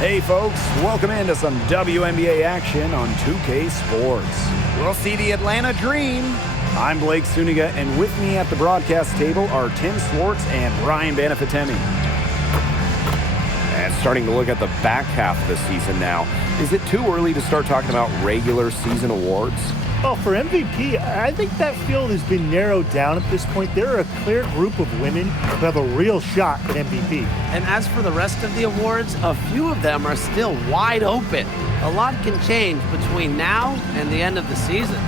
Hey folks, welcome into some WNBA action on 2K Sports. We'll see the Atlanta Dream. I'm Blake Suniga, and with me at the broadcast table are Tim Swartz and Brian Banafitemi. And starting to look at the back half of the season now, is it too early to start talking about regular season awards? Well, for MVP, I think that field has been narrowed down at this point. There are a clear group of women who have a real shot at MVP. And as for the rest of the awards, a few of them are still wide open. A lot can change between now and the end of the season.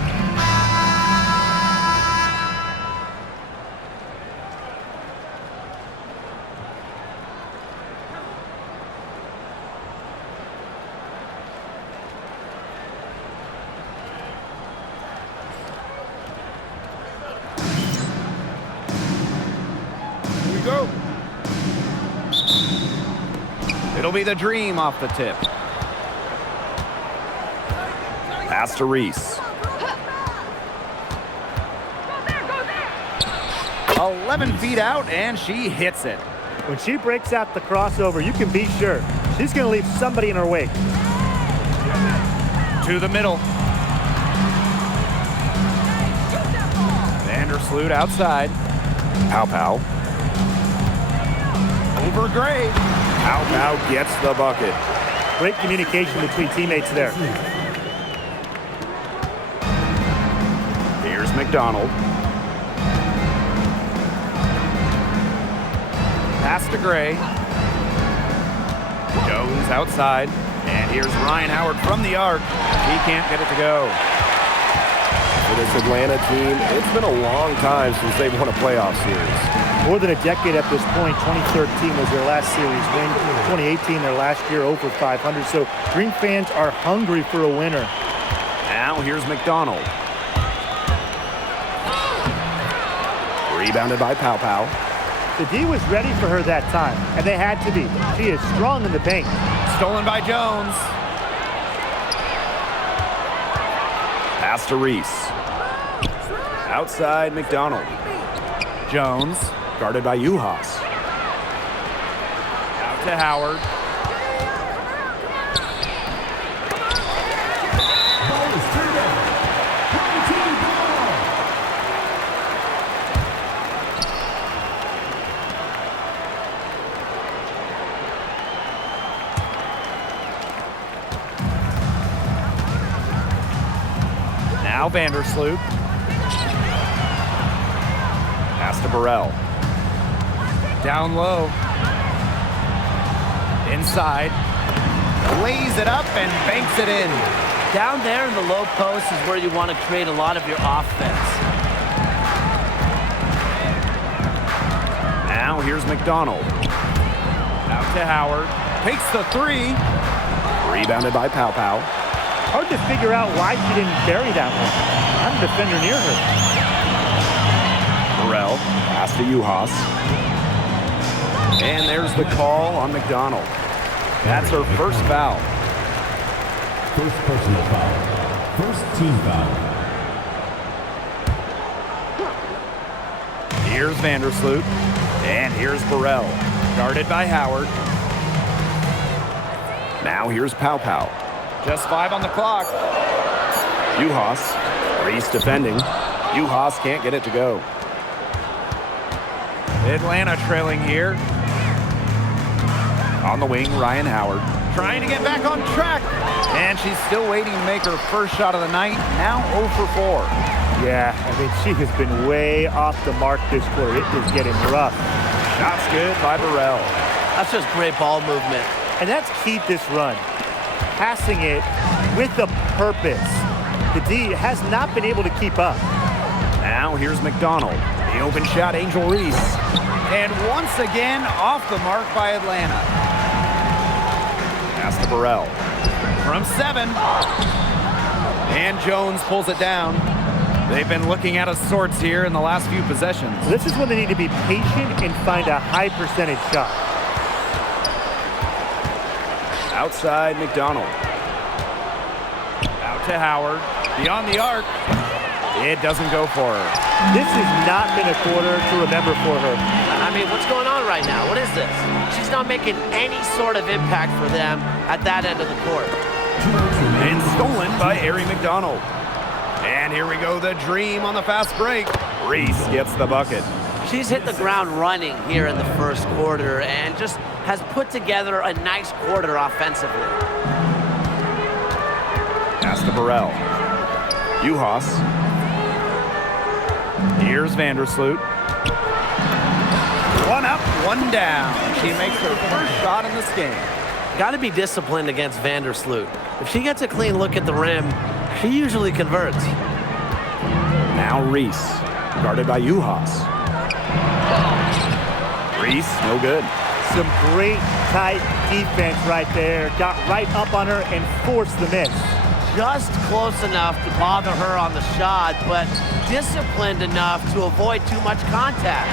Go. It'll be the Dream off the tip. Pass to Reese. 11 feet out, and she hits it. When she breaks out the crossover, you can be sure she's going to leave somebody in her wake. To the middle. Vandersloot outside. Pow. Over Gray. Pow gets the bucket. Great communication between teammates there. Here's McDonald. Pass to Gray. Jones outside. And here's Ryan Howard from the arc. He can't get it to go. For this Atlanta team, it's been a long time since they've won a playoff series. More than a decade at this point. 2013 was their last series win. 2018, their last year, over 500. So Dream fans are hungry for a winner. Now here's McDonald. Rebounded by Pow. The D was ready for her that time, and they had to be. She is strong in the paint. Stolen by Jones. Pass to Reese. Outside McDonald. Jones, guarded by Uhas. Out to Howard. Now Vandersloot. Pass to Burrell. Down low. Inside. Lays it up and banks it in. Down there in the low post is where you want to create a lot of your offense. Now here's McDonald. Out to Howard. Takes the three. Rebounded by Pow. Hard to figure out why she didn't bury that one. I'm a defender near her. Burrell, pass to Uhas. And there's the call on McDonald. That's her first foul. First personal foul. First team foul. Here's Vandersloot. And here's Burrell. Guarded by Howard. Now here's Pow. Just 5 on the clock. Uhas. Reese defending. Uhas can't get it to go. Atlanta trailing here. On the wing, Ryan Howard. Trying to get back on track. And she's still waiting to make her first shot of the night. Now 0 for 4. Yeah, I mean, she has been way off the mark this quarter. It is getting rough. Shots good by Burrell. That's just great ball movement. And that's key to this run. Passing it with a purpose. The D has not been able to keep up. Now here's McDonald. The open shot, Angel Reese. And once again, off the mark by Atlanta. Pass to Burrell. From 7. And Jones pulls it down. They've been looking out of sorts here in the last few possessions. This is when they need to be patient and find a high percentage shot. Outside McDonald. Out to Howard. Beyond the arc. It doesn't go for her. This has not been a quarter to remember for her. I I mean, what's going on right now? What is this? She's not making any sort of impact for them at that end of the court. And stolen by Ari McDonald. And here we go, the dream on the fast break. Reese gets the bucket. She's hit the ground running here in the first quarter and just has put together a nice quarter offensively. Pass to Burrell. Uhas. Here's Vandersloot. One up, one down. She makes her first shot in this game. Got to be disciplined against Vandersloot. If she gets a clean look at the rim, she usually converts. Now Reese, guarded by Uhas. Reese, no good. Some great tight defense right there. Got right up on her and forced the miss. Just close enough to bother her on the shot, but disciplined enough to avoid too much contact.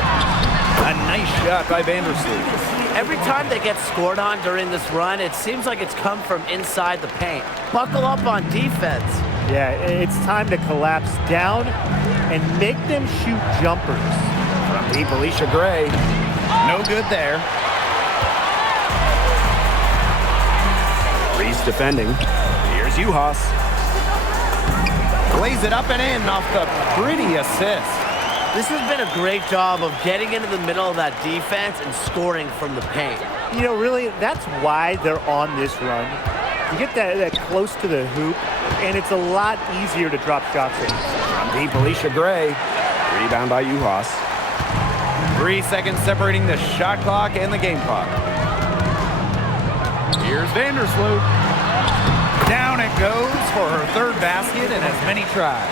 A nice shot by Vandersloot. Every time they get scored on during this run, it seems like it's come from inside the paint. Buckle up on defense. Yeah, it's time to collapse down and make them shoot jumpers. From deep, Alicia Gray. No good there. Reese defending. Here's Uhas. Plays it up and in off the pretty assist. This has been a great job of getting into the middle of that defense and scoring from the paint. You know, really, that's why they're on this run. You get that close to the hoop, and it's a lot easier to drop shots in. From deep, Alicia Gray. Rebound by Uhas. 3 seconds separating the shot clock and the game clock. Here's Vandersloot. Down it goes for her third basket and as many tries.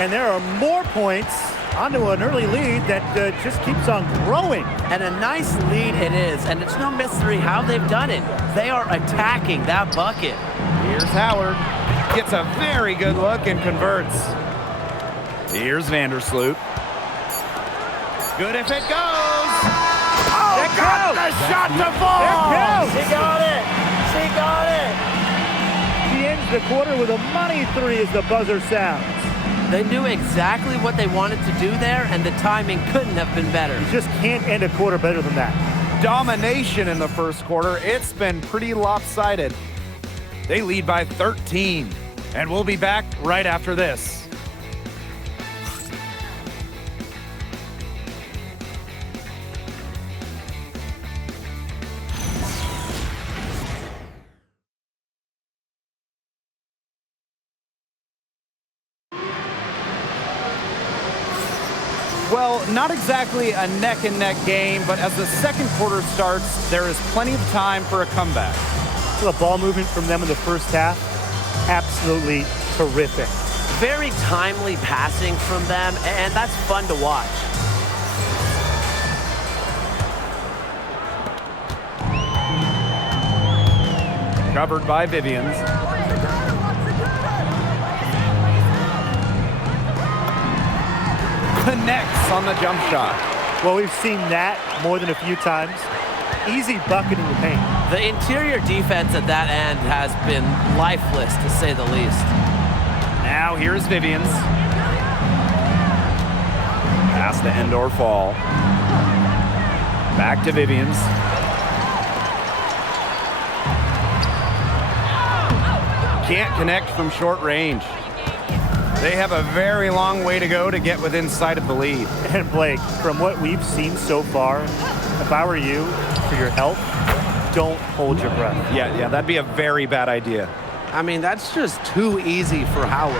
And there are more points onto an early lead that just keeps on growing. And a nice lead it is, and it's no mystery how they've done it. They are attacking that bucket. Here's Howard. Gets a very good look and converts. Here's Vandersloot. Good if it goes. Oh, got the shot to fall. She got it. She got it. She ends the quarter with a money three as the buzzer sounds. They knew exactly what they wanted to do there, and the timing couldn't have been better. You just can't end a quarter better than that. Domination in the first quarter. It's been pretty lopsided. They lead by 13, and we'll be back right after this. Well, not exactly a neck-and-neck game, but as the second quarter starts, there is plenty of time for a comeback. The ball movement from them in the first half, absolutely terrific. Very timely passing from them, and that's fun to watch. Covered by Vivians. Connects on the jump shot. Well, we've seen that more than a few times. Easy bucket in the paint. The interior defense at that end has been lifeless, to say the least. Now here's Vivians. Pass to Endor Fall. Back to Vivians. Can't connect from short range. They have a very long way to go to get within sight of the lead. And Blake, from what we've seen so far, if I were you, for your health, don't hold your breath. Yeah, that'd be a very bad idea. I mean, that's just too easy for Howard.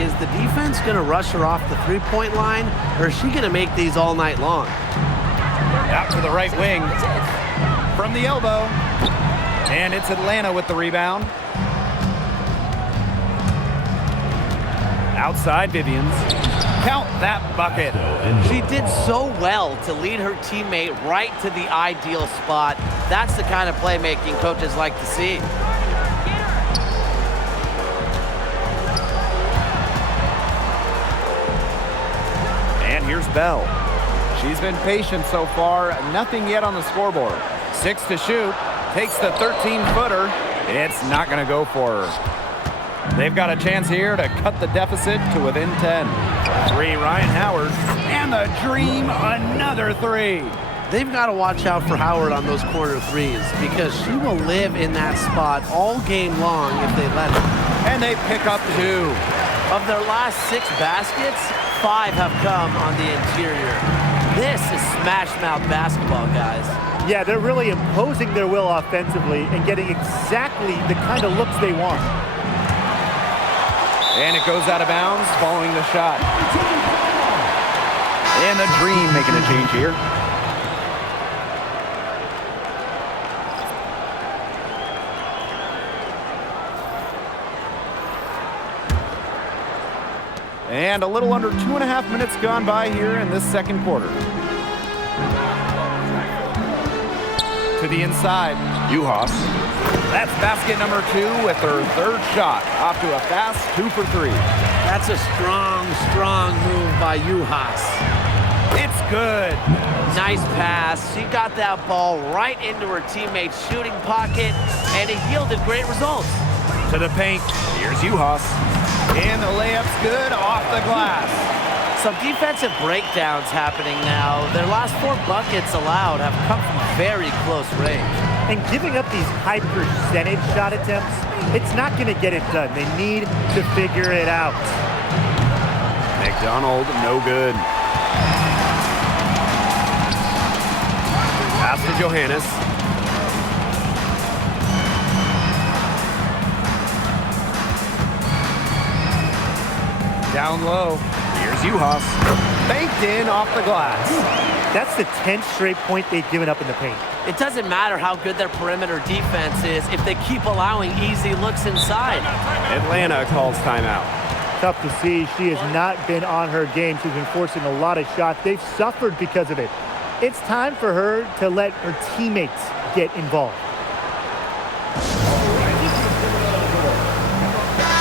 Is the defense going to rush her off the three-point line, or is she going to make these all night long? Out to the right wing. From the elbow. And it's Atlanta with the rebound. Outside Vivians. Count that bucket. She did so well to lead her teammate right to the ideal spot. That's the kind of playmaking coaches like to see. And here's Bell. She's been patient so far. Nothing yet on the scoreboard. 6 to shoot. Takes the 13-footer. It's not going to go for her. They've got a chance here to cut the deficit to within 10. 3, Ryan Howard. And the dream, another 3. they've got to watch out for Howard on those corner threes because she will live in that spot all game long if they let her. And they pick up 2. Of their last 6 baskets, 5 have come on the interior. This is smash mouth basketball, guys. Yeah, they're really imposing their will offensively and getting exactly the kind of looks they want. And it goes out of bounds following the shot. And the Dream making a change here. And a little under 2.5 minutes gone by here in this second quarter. To the inside, Uhas. That's basket number 2 with her 3rd shot. Off to a fast 2 for 3. That's a strong, strong move by Uhas. It's good. Nice pass. She got that ball right into her teammate's shooting pocket, and it yielded great results. To the paint. Here's Uhas. And the layup's good off the glass. Some defensive breakdowns happening now. Their last 4 buckets allowed have come from very close range. And giving up these high percentage shot attempts, it's not going to get it done. They need to figure it out. McDonald, no good. Pass to Johannes. Down low. Here's Uhas. Banked in off the glass. That's the 10th straight point they've given up in the paint. It doesn't matter how good their perimeter defense is if they keep allowing easy looks inside. Atlanta calls timeout. Tough to see. She has not been on her game. She's been forcing a lot of shots. They've suffered because of it. It's time for her to let her teammates get involved.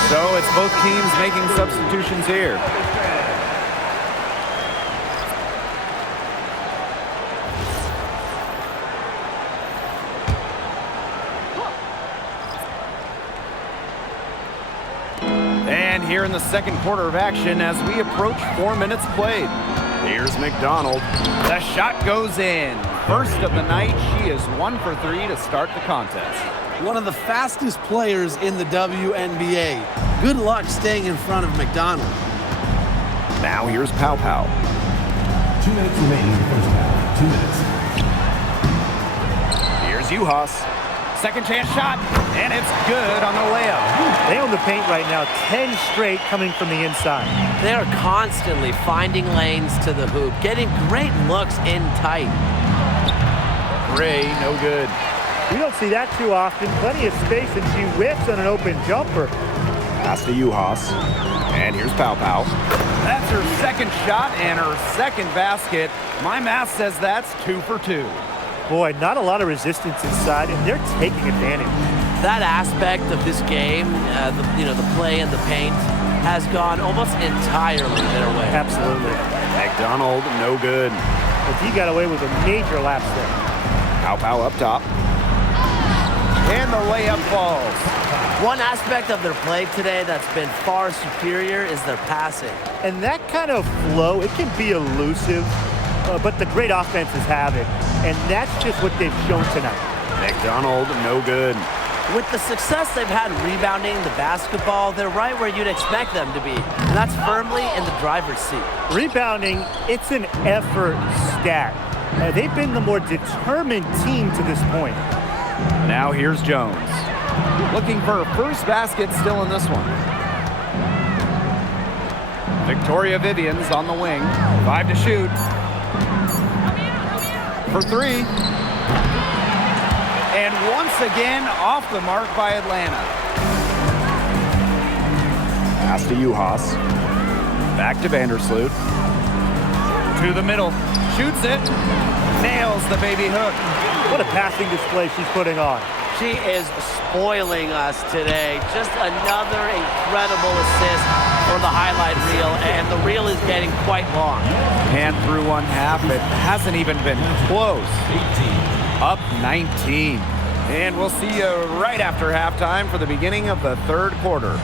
So it's both teams making substitutions here. And here in the second quarter of action as we approach 4 minutes played. Here's McDonald. The shot goes in. First of the night, she is 1 for 3 to start the contest. One of the fastest players in the WNBA. Good luck staying in front of McDonald. Now here's Pow Pow. 2 minutes remaining in the first half. 2 minutes. Here's Uhas. Second chance shot, and it's good on the layup. They own the paint right now, 10 straight coming from the inside. They are constantly finding lanes to the hoop, getting great looks in tight. Gray, no good. We don't see that too often. Plenty of space, and she whips on an open jumper. Pass to Uhas. And here's Pow Pow. That's her second shot and her second basket. My math says that's 2 for 2. Boy, not a lot of resistance inside, and they're taking advantage. That aspect of this game, the play in the paint, has gone almost entirely their way. Absolutely. McDonald, no good. But he got away with a major lapse there. Pow Pow up top. And the layup falls. One aspect of their play today that's been far superior is their passing. And that kind of flow, it can be elusive, but the great offenses have it. And that's just what they've shown tonight. McDonald, no good. With the success they've had rebounding the basketball, they're right where you'd expect them to be. And that's firmly in the driver's seat. Rebounding, it's an effort stat. They've been the more determined team to this point. Now here's Jones. Looking for her first basket still in this one. Victoria Vivian's on the wing. 5 to shoot. For 3. And once again, off the mark by Atlanta. Pass to Uhas. Back to Vandersloot. To the middle. Shoots it. Nails the baby hook. What a passing display she's putting on. She is spoiling us today. Just another incredible assist for the highlight reel, and the reel is getting quite long. And through one half, it hasn't even been close. 18. Up 19. And we'll see you right after halftime for the beginning of the third quarter.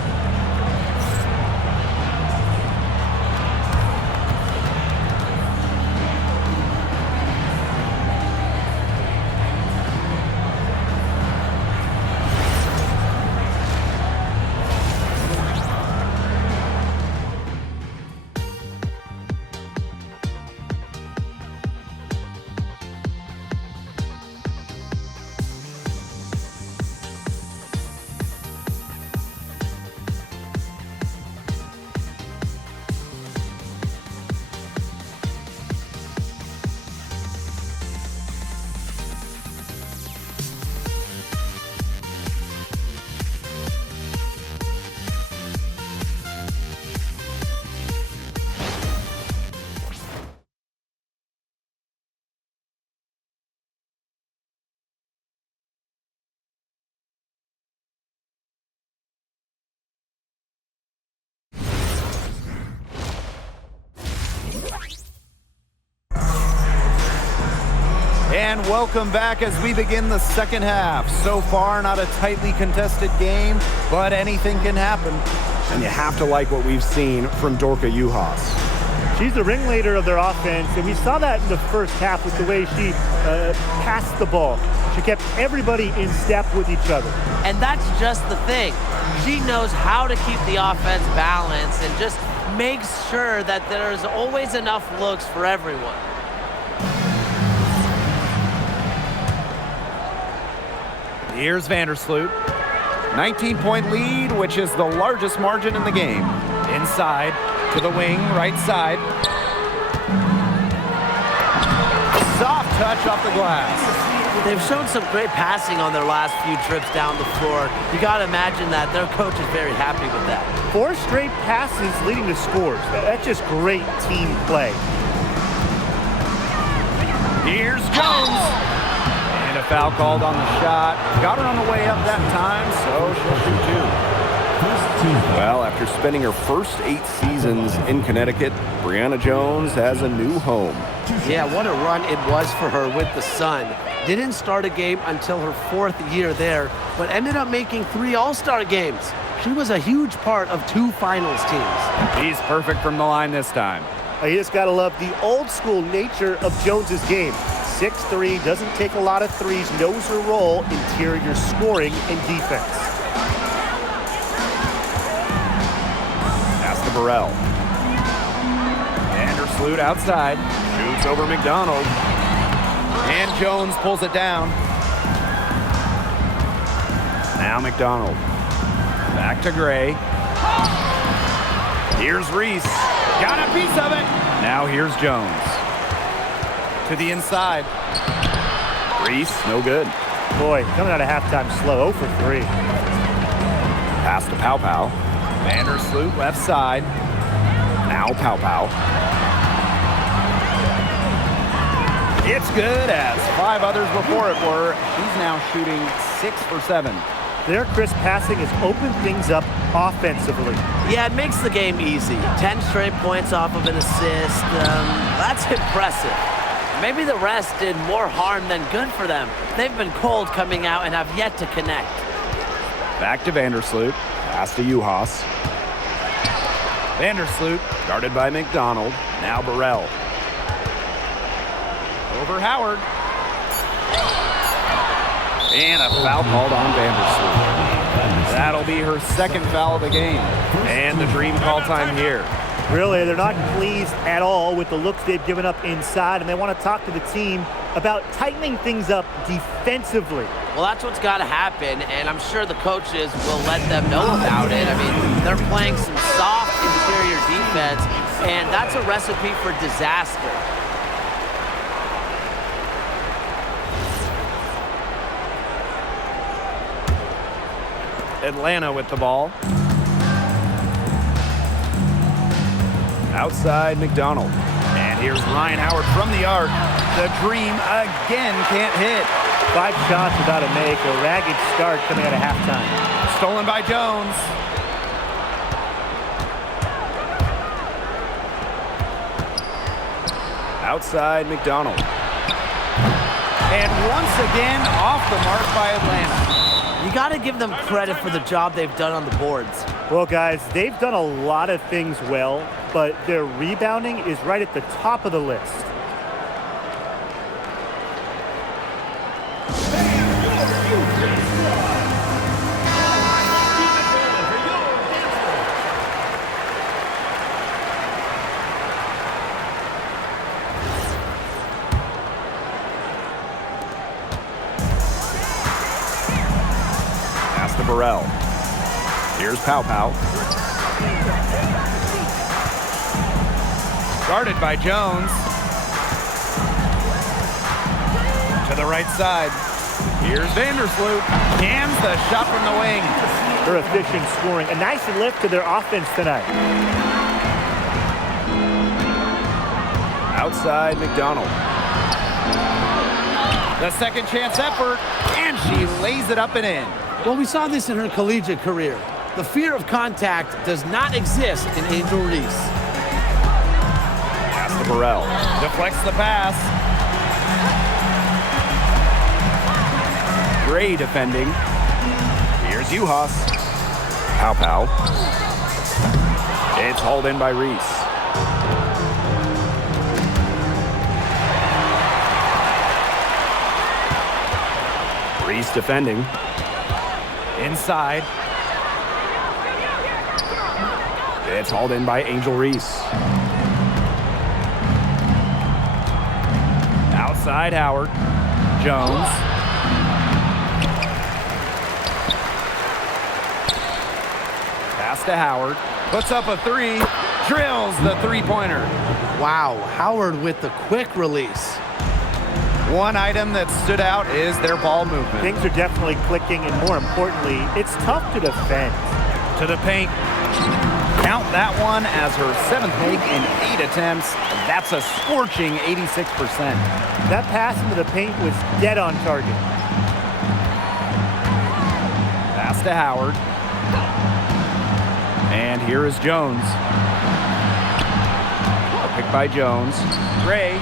And welcome back as we begin the second half. So far, not a tightly contested game, but anything can happen. And you have to like what we've seen from Dorka Juhas. She's the ringleader of their offense, and we saw that in the first half with the way she passed the ball. She kept everybody in step with each other. And that's just the thing. She knows how to keep the offense balanced and just makes sure that there's always enough looks for everyone. Here's Vandersloot. 19-point lead, which is the largest margin in the game. Inside to the wing, right side. Soft touch off the glass. They've shown some great passing on their last few trips down the floor. You got to imagine that their coach is very happy with that. 4 straight passes leading to scores. That's just great team play. Here's Jones. And a foul called on the shot. Got her on the way up that time, so she'll shoot 2. Well, after spending her first 8 seasons in Connecticut, Brianna Jones has a new home. Yeah, what a run it was for her with the Sun. Didn't start a game until her 4th year there, but ended up making 3 All-Star games. She was a huge part of 2 finals teams. He's perfect from the line this time. You just got to love the old school nature of Jones's game. 6'3", doesn't take a lot of threes, knows her role, interior scoring and defense. Pass to Burrell. Vandersloot outside. Shoots over McDonald. And Jones pulls it down. Now McDonald. Back to Gray. Here's Reese. Got a piece of it. Now here's Jones. To the inside. Reese, no good. Boy, coming out of halftime slow, 0 for 3. Pass to Pow Pow. Vandersloot left side. Now Pow Pow. It's good, as 5 others before it were. She's now shooting 6 for 7. Their crisp passing has opened things up offensively. Yeah, it makes the game easy. 10 straight points off of an assist. That's impressive. Maybe the rest did more harm than good for them. They've been cold coming out and have yet to connect. Back to Vandersloot. Pass to Juhas. Vandersloot, guarded by McDonald. Now Burrell. Over Howard. And a foul called on Vandersloot. That'll be her 2nd foul of the game. And the dream call time here. Really, they're not pleased at all with the looks they've given up inside, and they want to talk to the team about tightening things up defensively. Well, that's what's got to happen, and I'm sure the coaches will let them know about it. I mean, they're playing some soft interior defense, and that's a recipe for disaster. Atlanta with the ball. Outside McDonald. And here's Ryan Howard from the arc. The dream again can't hit. 5 shots without a make. A ragged start coming out of halftime. Stolen by Jones. Outside McDonald. And once again off the mark by Atlanta. You got to give them credit for the job they've done on the boards. Well, guys, they've done a lot of things well, but their rebounding is right at the top of the list. Pass to Burrell. Here's Pow Pow. Guarded by Jones. To the right side. Here's Vandersloot. Cams the shot from the wing. They're efficient scoring. A nice lift to their offense tonight. Outside McDonald. The second chance effort, and she lays it up and in. Well, we saw this in her collegiate career. The fear of contact does not exist in Angel Reese. Pass to Burrell. Deflects the pass. Gray defending. Here's Uhas. Pow. It's hauled in by Reese. Reese defending. Inside. It's hauled in by Angel Reese. Outside Howard. Jones. Pass to Howard. Puts up a three. Drills the three-pointer. Wow, Howard with the quick release. One item that stood out is their ball movement. Things are definitely clicking, and more importantly, it's tough to defend. To the paint. Count that one as her 7th make in 8 attempts. That's a scorching 86%. That pass into the paint was dead on target. Pass to Howard. And here is Jones. A pick by Jones. Gray.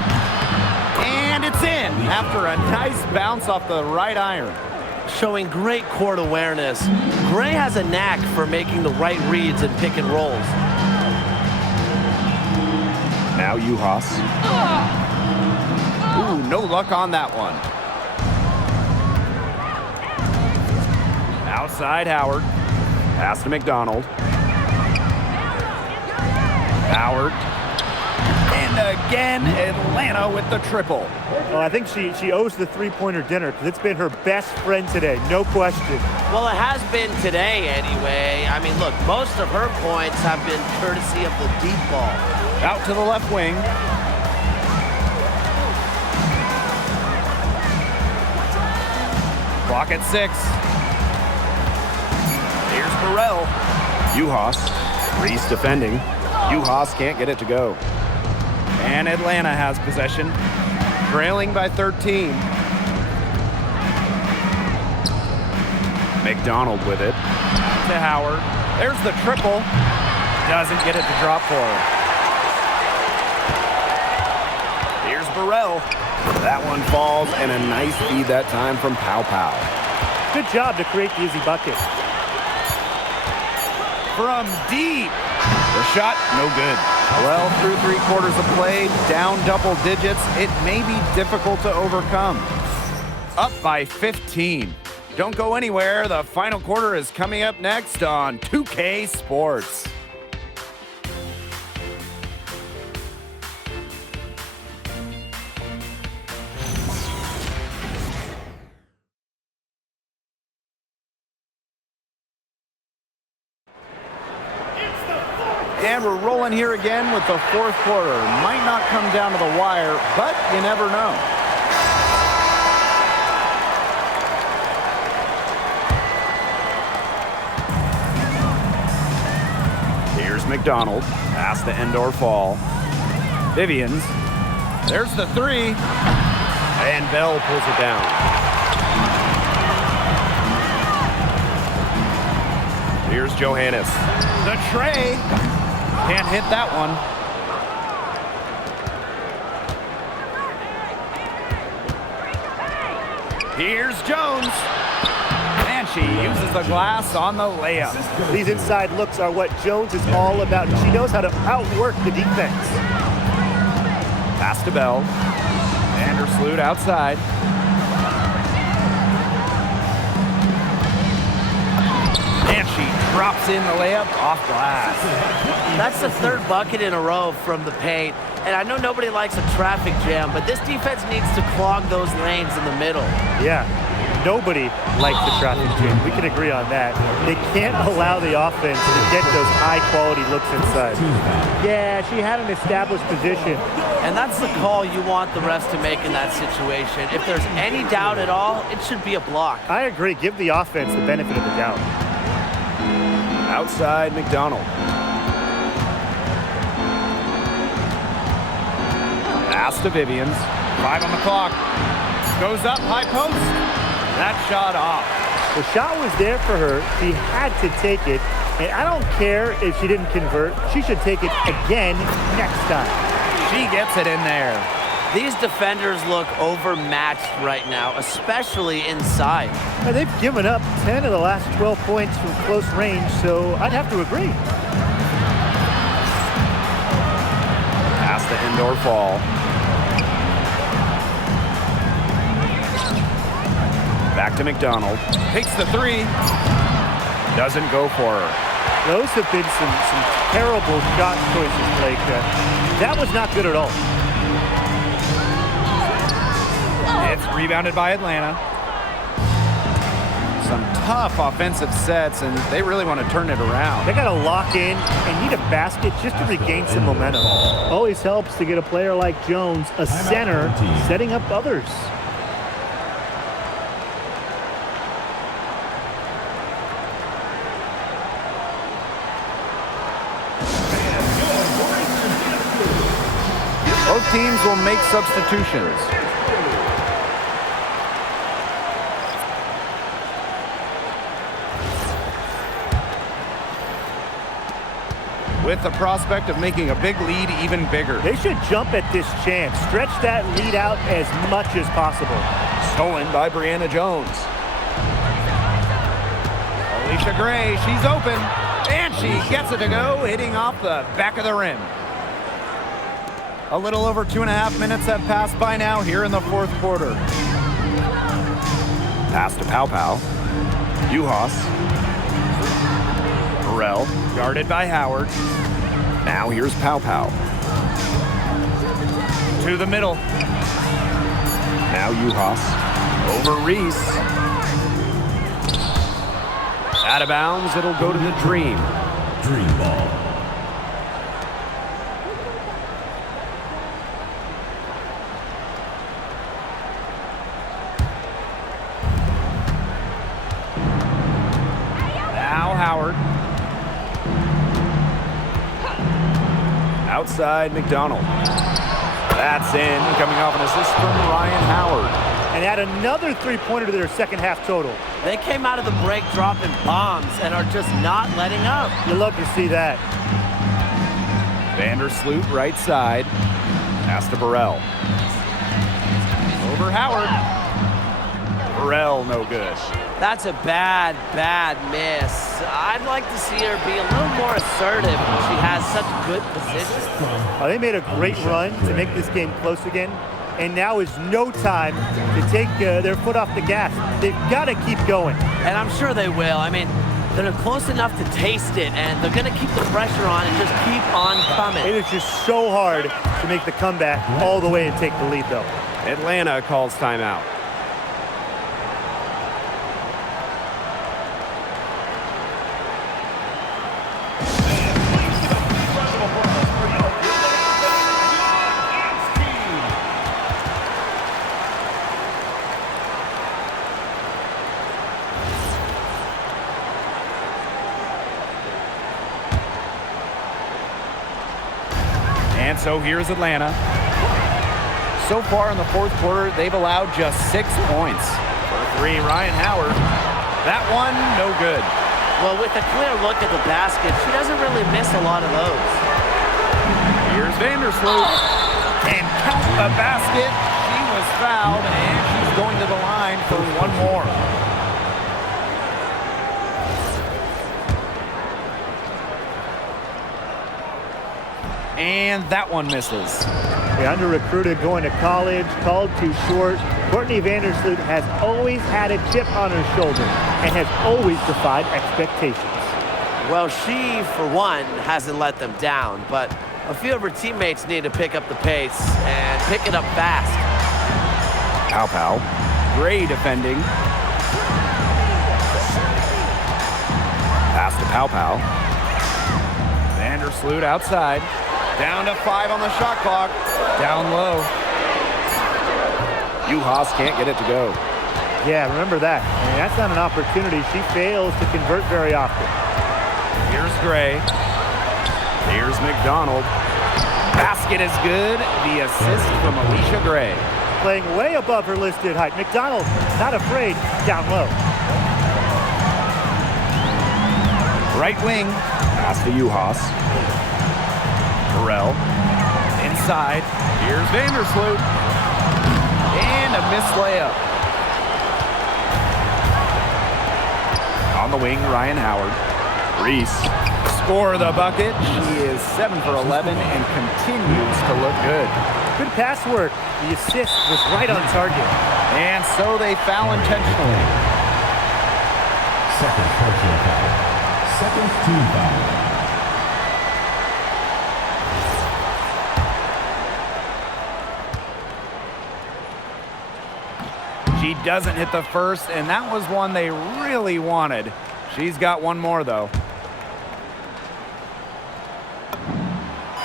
And it's in after a nice bounce off the right iron. Showing great court awareness. Gray has a knack for making the right reads and pick and rolls. Now Uhas. Ooh, no luck on that one. Outside Howard. Pass to McDonald. Howard. And again, Atlanta with the triple. Well, I think she owes the three-pointer dinner because it's been her best friend today, no question. Well, it has been today anyway. I mean, look, most of her points have been courtesy of the deep ball. Out to the left wing. Clock at 6. Here's Burrell. Uhas. Reese defending. Uhas can't get it to go. And Atlanta has possession. Trailing by 13. McDonald with it. To Howard. There's the triple. Doesn't get it to drop for her. Here's Burrell. That one falls, and a nice feed that time from Pow. Good job to create the easy bucket. From deep. The shot, no good. Well, through 3 quarters of play, down double digits, it may be difficult to overcome. Up by 15. Don't go anywhere. The final quarter is coming up next on 2K Sports. And we're rolling here again with the 4th quarter. Might not come down to the wire, but you never know. Here's McDonald. Pass to Endor Fall. Vivians. There's the 3. And Bell pulls it down. Here's Johannes. The tray. Can't hit that one. Here's Jones. And she uses the glass on the layup. These inside looks are what Jones is all about. She knows how to outwork the defense. Pass to Bell. Vandersloot outside. And she drops in the layup off glass. That's the 3rd bucket in a row from the paint. And I know nobody likes a traffic jam, but this defense needs to clog those lanes in the middle. Yeah, nobody likes the traffic jam. We can agree on that. They can't allow the offense to get those high-quality looks inside. Yeah, she had an established position. And that's the call you want the refs to make in that situation. If there's any doubt at all, it should be a block. I agree. Give the offense the benefit of the doubt. Outside McDonald. Pass to Vivians. 5 on the clock. Goes up, high post. That shot off. The shot was there for her. She had to take it. And I don't care if she didn't convert. She should take it again next time. She gets it in there. These defenders look overmatched right now, especially inside. Now, they've given up 10 of the last 12 points from close range, so I'd have to agree. Past the indoor fall. Back to McDonald. Takes the three. Doesn't go for her. Those have been some terrible shot choices, Blake. That was not good at all. It's rebounded by Atlanta. Some tough offensive sets, and they really want to turn it around. They got to lock in and need a basket just to regain some momentum. Always helps to get a player like Jones, a center, setting up others. Both teams will make substitutions. With the prospect of making a big lead even bigger. They should jump at this chance. Stretch that lead out as much as possible. Stolen by Brianna Jones. Alicia Gray, she's open. And she gets it to go, hitting off the back of the rim. A little over 2.5 minutes have passed by now here in the fourth quarter. Pass to Pow Pow. Uhas. Burrell, guarded by Howard. Now here's Pow Pow. To the middle. Now Uhas. Over Reese. Out of bounds, it'll go to the Dream. Dream ball. Howard. Outside McDonald. That's in, coming off an assist from Ryan Howard. And add another three-pointer to their second half total. They came out of the break dropping bombs and are just not letting up. You love to see that. Vandersloot right side. Pass to Burrell. Over Howard. Burrell no good. That's a bad miss. I'd like to see her be a little more assertive when she has such good position. They made a great run to make this game close again, and now is no time to take their foot off the gas. They've got to keep going. And I'm sure they will. I mean, they're close enough to taste it, and they're going to keep the pressure on and just keep on coming. It is just so hard to make the comeback all the way and take the lead, though. Atlanta calls timeout. And so here's Atlanta. So far in the fourth quarter, they've allowed just 6 points. For three, Ryan Howard. That one, no good. Well, with a clear look at the basket, she doesn't really miss a lot of those. Here's Vandersloot. And count the basket. She was fouled, and she's going to the line for one more. And that one misses. The under-recruited going to college, called too short. Courtney Vandersloot has always had a chip on her shoulder and has always defied expectations. Well, she, for one, hasn't let them down, but a few of her teammates need to pick up the pace and pick it up fast. Pow Pow. Gray defending. Pass to Pow Pow. Vandersloot outside. Down to 5 on the shot clock. Down low. Uhas can't get it to go. Yeah, remember that. I mean, that's not an opportunity. She fails to convert very often. Here's Gray. Here's McDonald. Basket is good. The assist from Alicia Gray. Playing way above her listed height. McDonald, not afraid, down low. Right wing. Pass to Uhas. Burrell. Inside. Here's Vandersloot. And a missed layup. On the wing, Ryan Howard. Reese. Score the bucket. She is 7 for 11 and continues to look good. Good pass work. The assist was right on target. And so they foul intentionally. Second personal foul. Second team foul. She doesn't hit the first, and that was one they really wanted. She's got one more, though.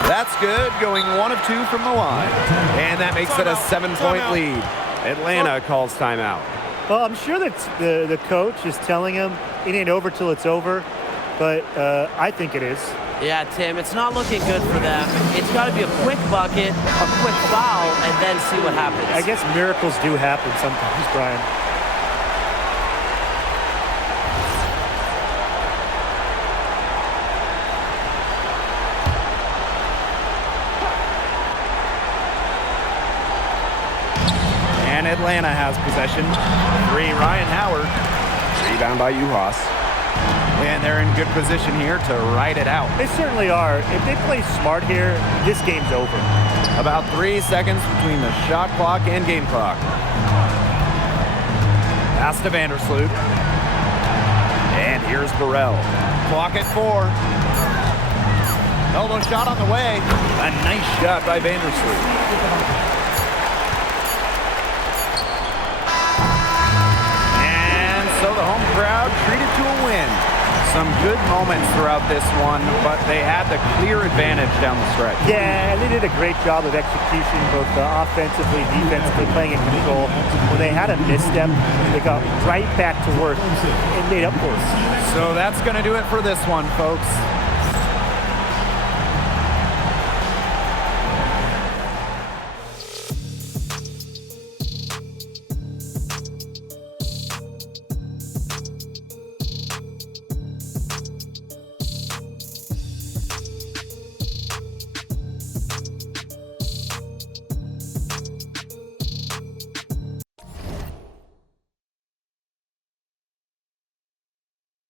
That's good, going 1 of 2 from the line. And that makes it a 7-point lead. Atlanta calls timeout. Well, I'm sure that the coach is telling him it ain't over till it's over, but I think it is. Yeah, Tim, it's not looking good for them. It's got to be a quick bucket, a quick foul, and then see what happens. I guess miracles do happen sometimes, Brian. And Atlanta has possession. 3, Ryan Howard. Rebound by Uhas. And they're in good position here to ride it out. They certainly are. If they play smart here, this game's over. About 3 seconds between the shot clock and game clock. Pass to Vandersloot. And here's Burrell. Clock at 4. Elbow shot on the way. A nice shot by Vandersloot. And so the home crowd treated to a win. Some good moments throughout this one, but they had the clear advantage down the stretch. Yeah, they did a great job of execution, both offensively, defensively, playing in control. When they had a misstep, they got right back to work and made up for it. So that's going to do it for this one, folks.